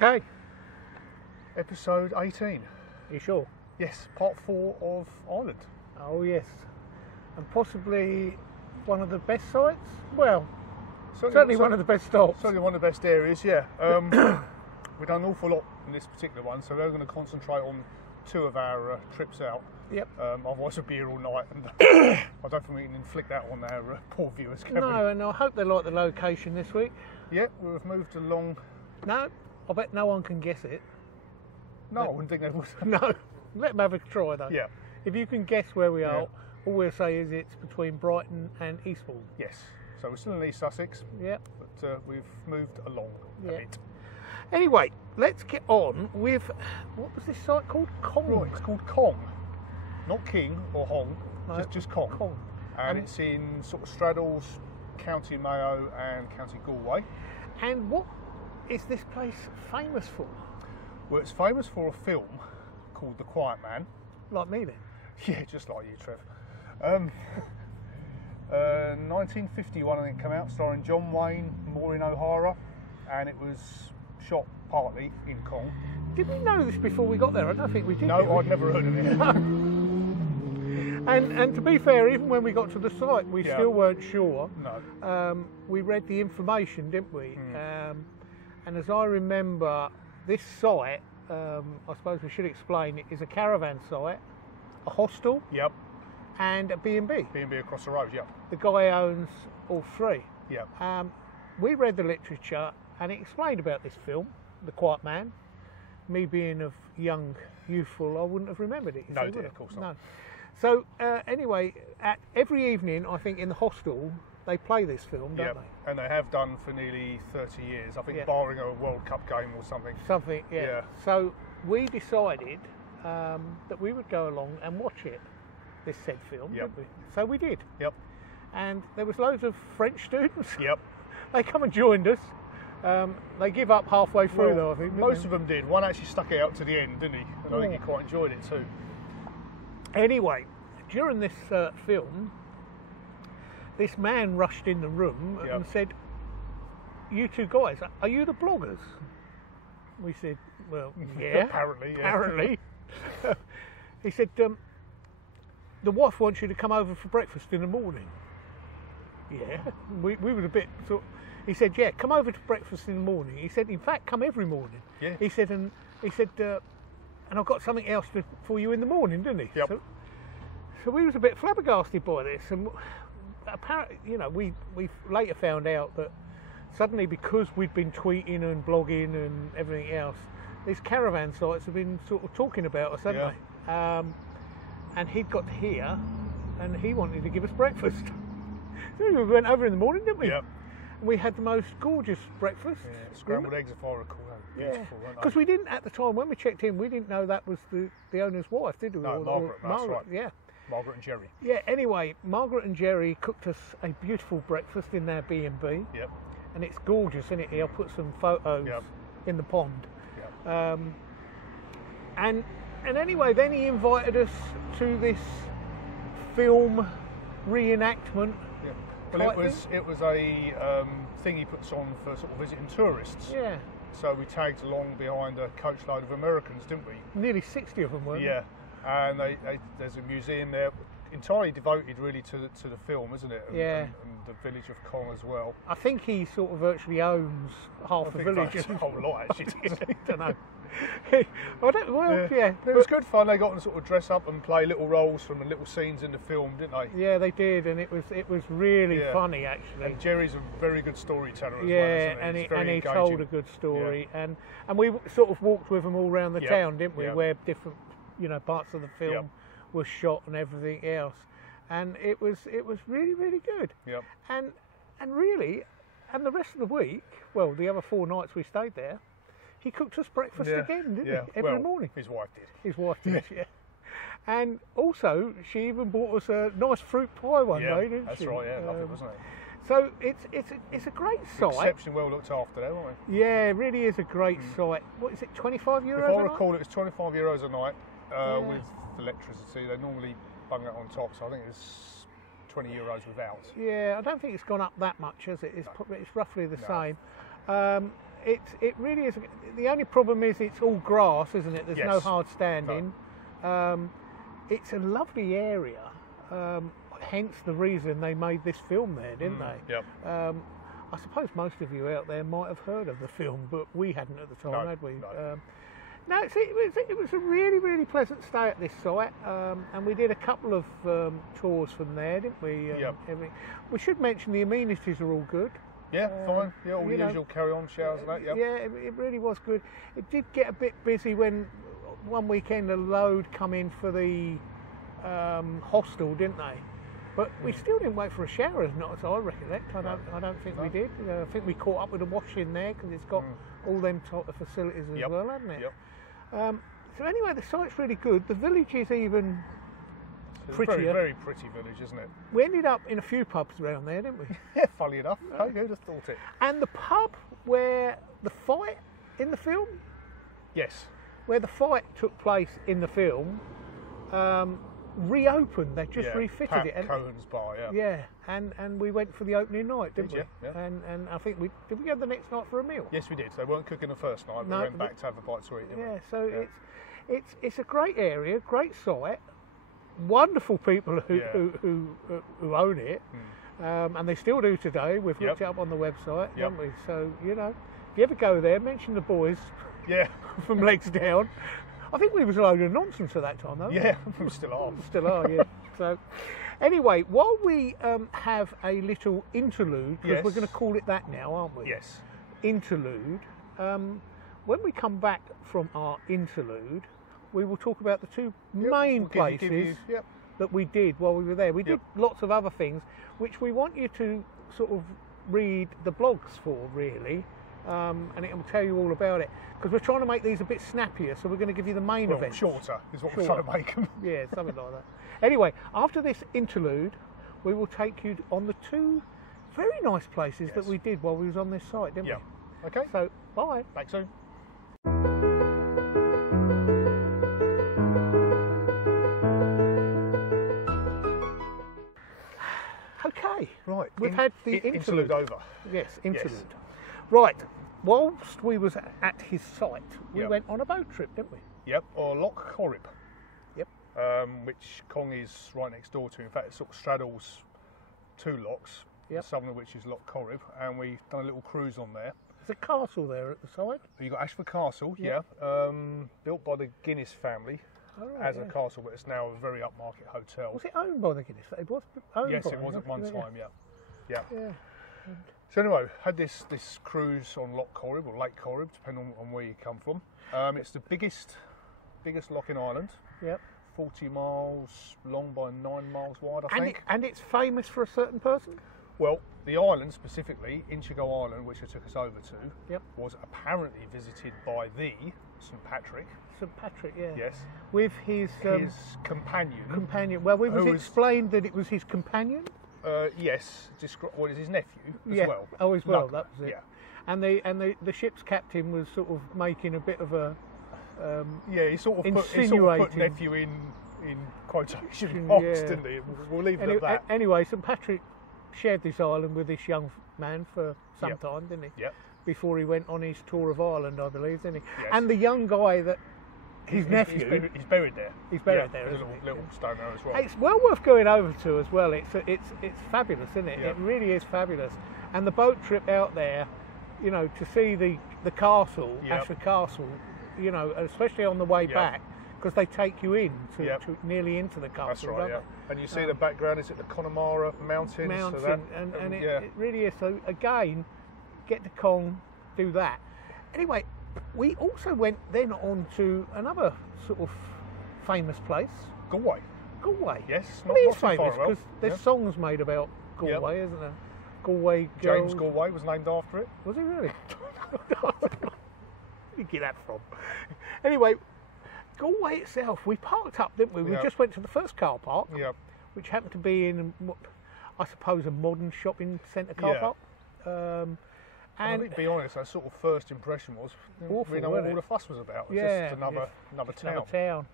Okay. Episode 18. You sure? Yes, part 4 of Ireland. Oh yes. And possibly one of the best sites? Well, certainly one of the best stops. Certainly one of the best areas, yeah. We've done an awful lot in this particular one, so we're going to concentrate on 2 of our trips out. Yep. Otherwise we'll be here all night, and I don't think we can inflict that on our poor viewers, can we? No, and I hope they like the location this week. Yeah, we've moved along. No, I bet no one can guess it. No, I wouldn't think they would. No, let them have a try though. Yeah. If you can guess where we are, all we'll say is it's between Brighton and Eastbourne. Yes. So we're still in East Sussex. Yep. But we've moved along a bit. Anyway, let's get on with, what was this site called? Cong. Right, it's called Cong. Not King or Hong, No, just Cong. Cong. And it's in sort of straddles County Mayo and County Galway. And what is this place famous for? Well, it's famous for a film called The Quiet Man. Like me then? Yeah, just like you, Trev. 1951, I think, it came out, starring John Wayne, Maureen O'Hara, and it was shot partly in Cong. Did we know this before we got there? I don't think we did. No, I'd never heard of it. And to be fair, even when we got to the site, we still weren't sure. No. We read the information, didn't we? And as I remember, this site, I suppose we should explain, it is a caravan site, a hostel, Yep. and a B&B. B&B across the road, yep. The guy owns all 3. Yep. We read the literature, and it explained about this film, The Quiet Man. Me being of young, youthful, I wouldn't have remembered it. No, dear, of course not. No. So anyway, at every evening, I think in the hostel, they play this film, don't they? And they have done for nearly 30 years. I think barring a World Cup game or something. Something, yeah. So we decided that we would go along and watch it, this said film, didn't we? So we did. Yep. And there was loads of French students. Yep. They come and joined us. They give up halfway through, though, I think. Most of them did. One actually stuck it out to the end, didn't he? And I think he quite enjoyed it too. Anyway, during this film, this man rushed in the room and said, "You 2 guys, are you the bloggers?" We said, "Well, yeah." Apparently, yeah. Apparently. He said, "The wife wants you to come over for breakfast in the morning." Yeah. We were a bit sort of, he said, "Yeah, come over to breakfast in the morning." He said, "In fact, come every morning." Yeah. He said, and I've got something else for you in the morning, didn't he? Yep. So we was a bit flabbergasted by this, and apparently, we later found out that suddenly, because we'd been tweeting and blogging and everything else, these caravan sites have been sort of talking about us, hadn't they? And he'd got to hear, and he wanted to give us breakfast. So we went over in the morning, didn't we? Yep. And we had the most gorgeous breakfast. Yeah, scrambled eggs, if I recall. Beautiful, weren't they? Because we didn't, at the time, when we checked in, we didn't know that was the owner's wife, did we? No, Margaret, that's right. Yeah. Margaret and Jerry. Yeah, anyway, Margaret and Jerry cooked us a beautiful breakfast in their B&B. Yep. And it's gorgeous, isn't it? I'll put some photos in the pond. Yep. And anyway, then he invited us to this film reenactment. Yeah. Well, it was a thing he puts on for sort of visiting tourists. Yeah. So we tagged along behind a coachload of Americans, didn't we? Nearly 60 of them, weren't there? Yeah. And there's a museum there entirely devoted really to the film, isn't it? And the village of Cong as well. I think he sort of virtually owns half the village. A whole lot, actually. I don't know. It was good fun. They got to sort of dress up and play little roles from the little scenes in the film, didn't they? Yeah, they did, and it was really funny, actually. And Jerry's a very good storyteller as well, isn't he? and he told a good story, and we sort of walked with him all around the town, didn't we? Where different parts of the film were shot and everything else, and it was really, really good. Yep. And really, and the rest of the week, well, the other 4 nights we stayed there, he cooked us breakfast again, didn't he? Every morning. His wife did. His wife did, yeah. And also, she even bought us a nice fruit pie one day, didn't she? That's right, yeah, lovely, wasn't it? So it's a great site. Exceptionally well looked after there, weren't we? Yeah, it really is a great site. What is it, €25 If I a night? recall, it was €25 a night with electricity. They normally bung that on top, so I think it's €20 without. Yeah, I don't think it's gone up that much, has it? It's roughly the same. it really is. The only problem is it's all grass, isn't it? There's no Yes. hard standing. No. It's a lovely area. Hence the reason they made this film there, didn't they? Yep. I suppose most of you out there might have heard of the film, but we hadn't at the time, had we? No. No, it was a really, really pleasant stay at this site, and we did a couple of tours from there, didn't we? Yep. We should mention the amenities are all good. Yeah, fine. Yeah, all the usual carry-on showers and that. Yep. Yeah, it really was good. It did get a bit busy when one weekend a load come in for the hostel, didn't they? But we still didn't wait for a shower, as not as I recollect. I don't think we did. I think we caught up with a wash in there because it's got all them type of facilities as well, hasn't it? Yep. So anyway, the site's really good. The village is even prettier. Very, very pretty village, isn't it? We ended up in a few pubs around there, didn't we? Yeah, funny enough. Oh, who'd have thought it? And the pub where the fight in the film, Yes. where the fight took place in the film, reopened. They just refitted Pat it. And, Cohen's bar, yeah. yeah, and we went for the opening night, didn't Did we? you? Yeah. And I think did we go the next night for a meal? Yes, we did. They weren't cooking the first night. No, We went back to have a bite to eat. Didn't Yeah, we? so Yeah. it's a great area, great site, wonderful people who own it, and they still do today. We've looked it up on the website, haven't we? So if you ever go there, mention the boys Yeah. from Legs Down. I think we was a load of nonsense at that time, though. Yeah, we still are. Still are, yeah. So, anyway, while we have a little interlude, because we're going to call it that now, aren't we? Yes. Interlude. When we come back from our interlude, we will talk about the two main places that we did while we were there. We did lots of other things, which we want you to sort of read the blogs for, really. And it will tell you all about it, because we're trying to make these a bit snappier, so we're going to give you the main event. Shorter is what we're trying to make them. Yeah, something like that. Anyway, after this interlude, we will take you on the two very nice places that we did while we was on this site, didn't we? Okay. So, bye. Back soon. Okay. Right. We've had the interlude over. Yes, interlude. Right. Whilst we was at his site, we Yep. went on a boat trip, didn't we? Yep. Or Lough Corrib. Yep. Which Cong is right next door to. In fact, it sort of straddles two lochs. Yep. Some of which is Lough Corrib, and we've done a little cruise on there. There's a castle there at the side. You've got Ashford Castle, built by the Guinness family as a castle, but it's now a very upmarket hotel. Was it owned by the Guinness? It was owned Yes, by it was them, at one yeah. time, yeah. Yeah. So anyway, had this cruise on Lough Corrib, or Lake Corrib, depending on where you come from. It's the biggest loch in Ireland. Yep. 40 miles long by 9 miles wide, I think. And it's famous for a certain person? Well, the island specifically, Inchigo Island, which I took us over to, Yep. was apparently visited by the St Patrick. St Patrick, yeah. Yes. With his companion. Well, it was who was- explained that it was his companion. Yes. What is his nephew as Yeah. well? Oh, as well. Luck, That was it. Yeah. And the ship's captain was sort of making a bit of a Yeah, he sort of put insinuating. nephew in quotation marks, Yeah. didn't he? We'll leave it at that. Anyway, St Patrick shared this island with this young man for some Yep. time, didn't he? Yep. Before he went on his tour of Ireland, I believe, didn't he? Yes. And the young guy that his nephew. He's buried there. He's buried Yeah, there, there's a isn't little he? stone there as well. It's well worth going over to as well. It's fabulous, isn't it? Yeah. It really is fabulous. And the boat trip out there, you know, to see the castle, Yep. Ashford Castle, you know, especially on the way Yep. back, because they take you in to Yep. nearly into the castle. That's right, don't yeah. they? And you see the background is at the Connemara Mountains. Mountain, so that, and yeah. it really is. So again, get to Cong, do that. Anyway, we also went then on to another sort of famous place, Galway. Galway. Yes, Well, not it too is far famous away. because there's Yeah. songs made about Galway, isn't there? Galway girls. James Galway was named after it. Was he really? Where did you get that from? Anyway, Galway itself, we parked up, didn't we? We Yeah. just went to the first car park, Yeah. which happened to be in, what I suppose, a modern shopping centre car Yeah. park. And I And think, to be honest, our sort of first impression was Awful, we know what wasn't all it? the fuss was about. It was Yeah, just another it's town. another town.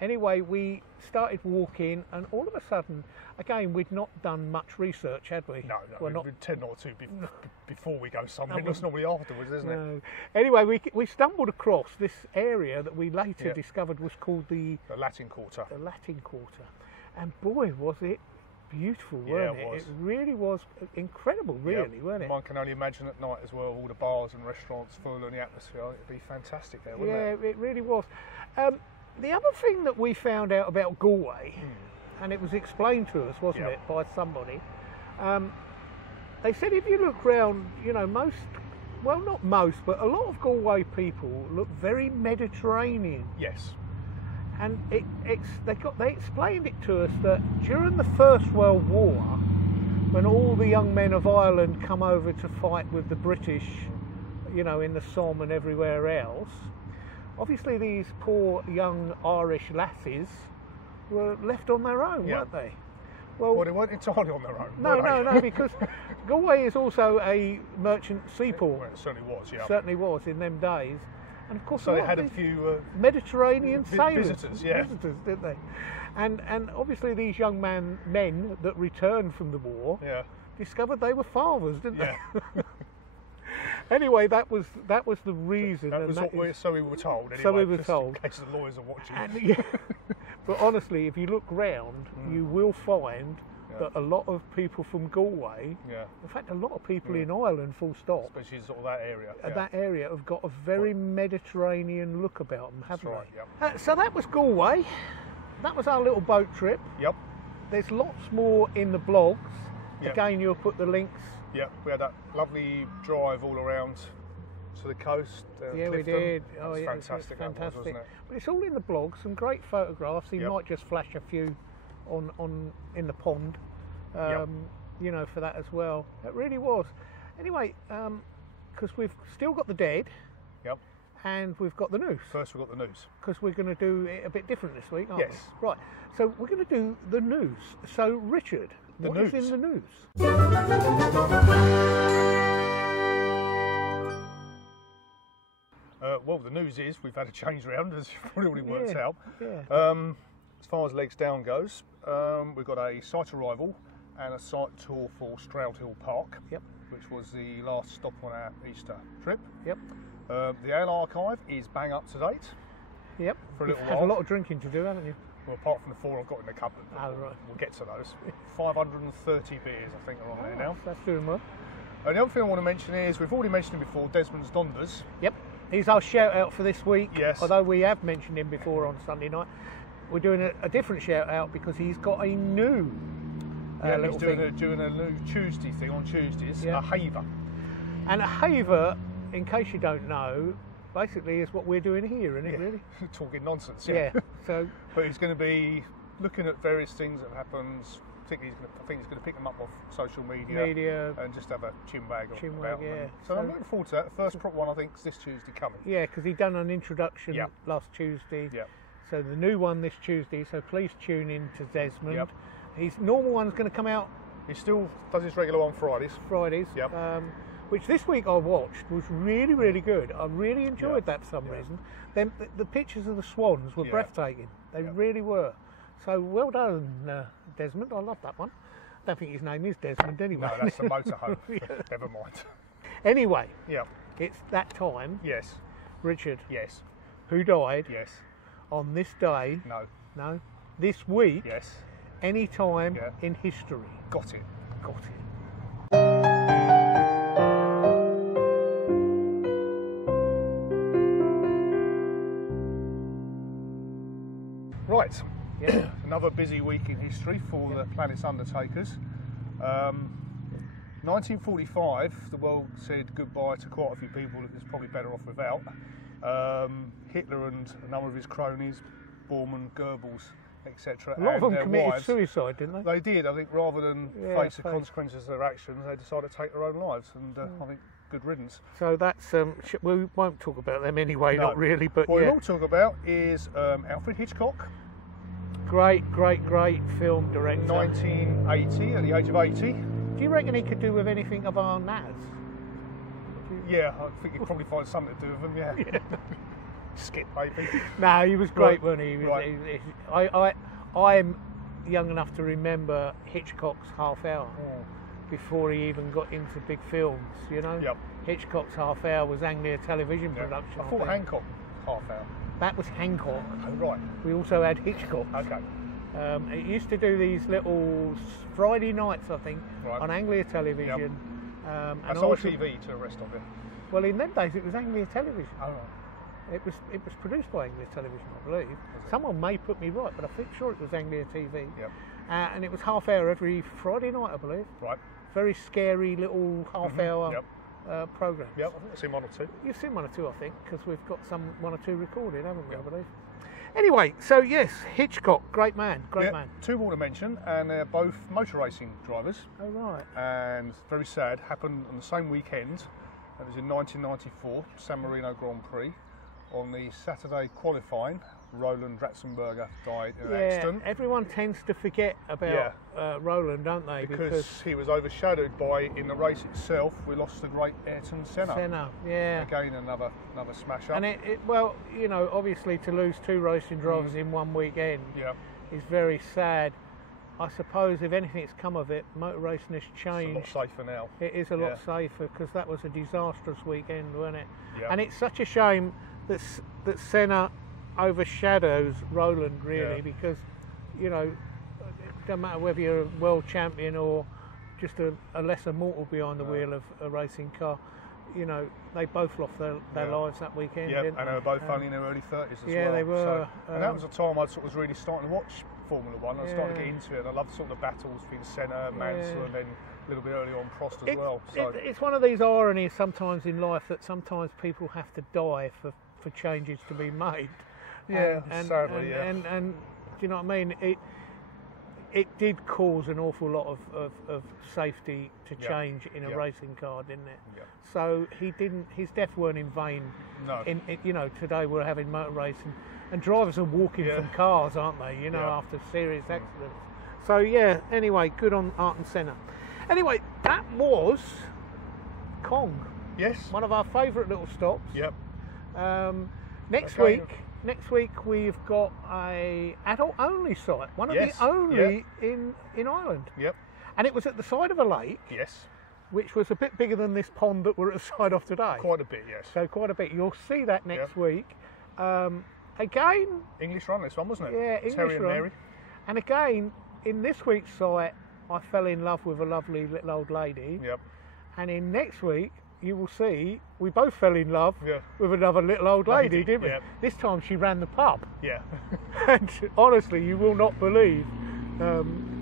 Anyway, we started walking, and all of a sudden, again, we'd not done much research, had we? No, we tend not to before we go somewhere. It's normally afterwards, isn't it? Anyway, we stumbled across this area that we later discovered was called the Latin Quarter. The Latin Quarter, and boy, was it beautiful, wasn't it? It really was incredible, really, wasn't it? One can only imagine at night as well, all the bars and restaurants full and the atmosphere. It'd be fantastic there, wouldn't it? Yeah, it really was. The other thing that we found out about Galway, and it was explained to us, wasn't it, by somebody, they said if you look round, you know, not most, but a lot of Galway people look very Mediterranean. Yes. And they explained it to us that during the First World War, when all the young men of Ireland come over to fight with the British, you know, in the Somme and everywhere else, obviously these poor young Irish lasses were left on their own, weren't they? Well, they weren't entirely on their own. No, because Galway is also a merchant seaport. Well, it certainly was, yeah. Certainly was in them days. And of course, so they had a few Mediterranean sailors, visitors, didn't they? And obviously these young men that returned from the war discovered they were fathers, didn't they? Anyway, that was the reason. So we were told. Anyway, so we were told. In case the lawyers are watching. And, but honestly, if you look round, you will find that a lot of people from Galway, in fact, a lot of people in Ireland, full stop, especially sort of that area, that area have got a very Mediterranean look about them, haven't they? Right, so that was Galway. That was our little boat trip. Yep. There's lots more in the blogs. Again, you'll put the links. Yeah, we had that lovely drive all around to the coast. Yeah, Clifton. we did. Oh, yeah, fantastic. Fantastic. That was, wasn't it? But it's all in the blog. Some great photographs. You might just flash a few on in the pond, you know, for that as well. It really was. Anyway, because we've still got the dead. Yep. And we've got the news. First, we've got the news. Because we're going to do it a bit different this week, aren't we? Right. So we're going to do the news. So, Richard, what is in the news? Well, the news is we've had a change round, as you've probably already worked out. Yeah. As far as legs down goes, we've got a site arrival and a site tour for Stroud Hill Park, which was the last stop on our Easter trip. Yep. The ale archive is bang up to date. Yep. For a little You've while. had a lot of drinking to do, haven't you? Well, apart from the 4 I've got in the cupboard. Oh, right. We'll get to those. 530 beers, I think, are on there now. That's doing well. And the other thing I want to mention is, we've already mentioned him before, Desmond's Donders. Yep. He's our shout out for this week. Yes. Although we have mentioned him before on Sunday night. We're doing a different shout out because he's got a new he's doing a new Tuesday thing on Tuesdays, a haver. And a haver, in case you don't know, basically is what we're doing here, isn't it, really? Talking nonsense, So, but he's going to be looking at various things that happens. Particularly, I think he's going to pick them up off social media and just have a chinwag about them. So I'm looking forward to that. The first prop one, I think, is this Tuesday coming. Yeah, because he's done an introduction last Tuesday. Yep. So the new one this Tuesday. So please tune in to Desmond. Yep. His normal one's going to come out. He still does his regular one Fridays. Yep. Which this week I watched was really, really good. I really enjoyed that for some reason. Then the pictures of the swans were breathtaking. They really were. So well done, Desmond. I love that one. I don't think his name is Desmond anyway. No, that's the motorhome. Never mind. Anyway, it's that time. Yes. Richard. Yes. Who died? Yes. On this day? No. This week? Yes. Any time in history? Got it. Right. Another busy week in history for the planet's undertakers. 1945, the world said goodbye to quite a few people that it's probably better off without. Hitler and a number of his cronies, Bormann, Goebbels, etc. A lot of them committed suicide, didn't they? They did. I think rather than face the consequences of their actions, they decided to take their own lives, and I think good riddance. So that's we won't talk about them anyway, not really. But what we'll talk about is Alfred Hitchcock. Great film director. 1980, at the age of 80. Do you reckon he could do with anything of our Naz? Yeah, I think he'd probably find something to do with them, skip maybe. No, he was great, Right. wasn't he? Right. I'm young enough to remember Hitchcock's Half Hour before he even got into big films, you know? Yep. Hitchcock's Half Hour was Anglia Television production. I thought Hancock Half Hour. That was Hancock. Oh, right. We also had Hitchcock. Okay. It used to do these little Friday nights, I think, Right. on Anglia Television. Yep. And That's also, ITV to the rest of it. well, in them days it was Anglia Television. Oh, right. It was produced by Anglia Television, I believe. Someone may put me right, but I think sure it was Anglia TV. Yep. And it was half hour every Friday night, I believe. Right. Very scary little half hour Yep. programme. Yep, I think I've seen one or two. You've seen one or two, I think, because we've got one or two recorded, haven't we, I believe? Anyway, so yes, Hitchcock, great man, great man. Two more to mention, and they're both motor racing drivers. Oh, right. And very sad, happened on the same weekend. It was in 1994, San Marino Grand Prix. On the Saturday qualifying, Roland Ratzenberger died in an accident. Everyone tends to forget about Roland, don't they? Because he was overshadowed by, in the race itself, we lost the great Ayrton Senna. Again, another smash up. And well, you know, obviously to lose two racing drivers in one weekend is very sad. I suppose if anything's come of it, motor racing has changed. It's a lot safer now. It is a lot safer, because that was a disastrous weekend, wasn't it? Yeah. And it's such a shame that Senna overshadows Roland, really, because, you know, it doesn't matter whether you're a world champion or just a lesser mortal behind the wheel of a racing car. You know, they both lost their lives that weekend. Yeah, didn't and they were both only in their early 30s as well. Yeah, they were. So, and that was a time I was really starting to watch Formula One. I was starting to get into it, and I loved sort of the battles between Senna, Mansell, and then a little bit early on Prost as well. So It's one of these ironies sometimes in life that sometimes people have to die for changes to be made. Sadly, And do you know what I mean? It did cause an awful lot of safety to change in a racing car, didn't it? Yeah. So his death weren't in vain. No. You know, today we're having motor racing, and drivers are walking from cars, aren't they? You know, after serious accidents. So anyway, good on Ayrton Senna. Anyway, that was Cong. Yes. One of our favourite little stops. Yep. Next week we've got a adult only site, one of the only in Ireland. Yep. And it was at the side of a lake. Yes. Which was a bit bigger than this pond that we're at the side of today. Quite a bit, yes. So quite a bit. You'll see that next week. Again, English run, this one, wasn't it? Yeah, English Terry and run. Mary. And again, in this week's site, I fell in love with a lovely little old lady. Yep. And in next week, you will see we both fell in love with another little old lady, didn't we? Yep. This time she ran the pub. Yeah. And honestly, you will not believe,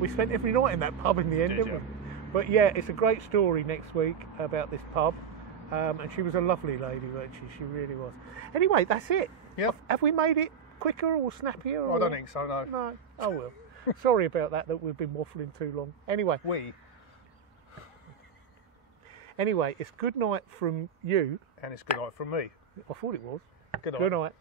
we spent every night in that pub in the end, didn't we? But it's a great story next week about this pub. And she was a lovely lady, wasn't she? She really was. Anyway, that's it. Yep. Have we made it quicker or snappier? I don't think so, no. No. Oh well. Sorry about that we've been waffling too long. Anyway, it's good night from you. And it's good night from me. I thought it was. Good night. Good night.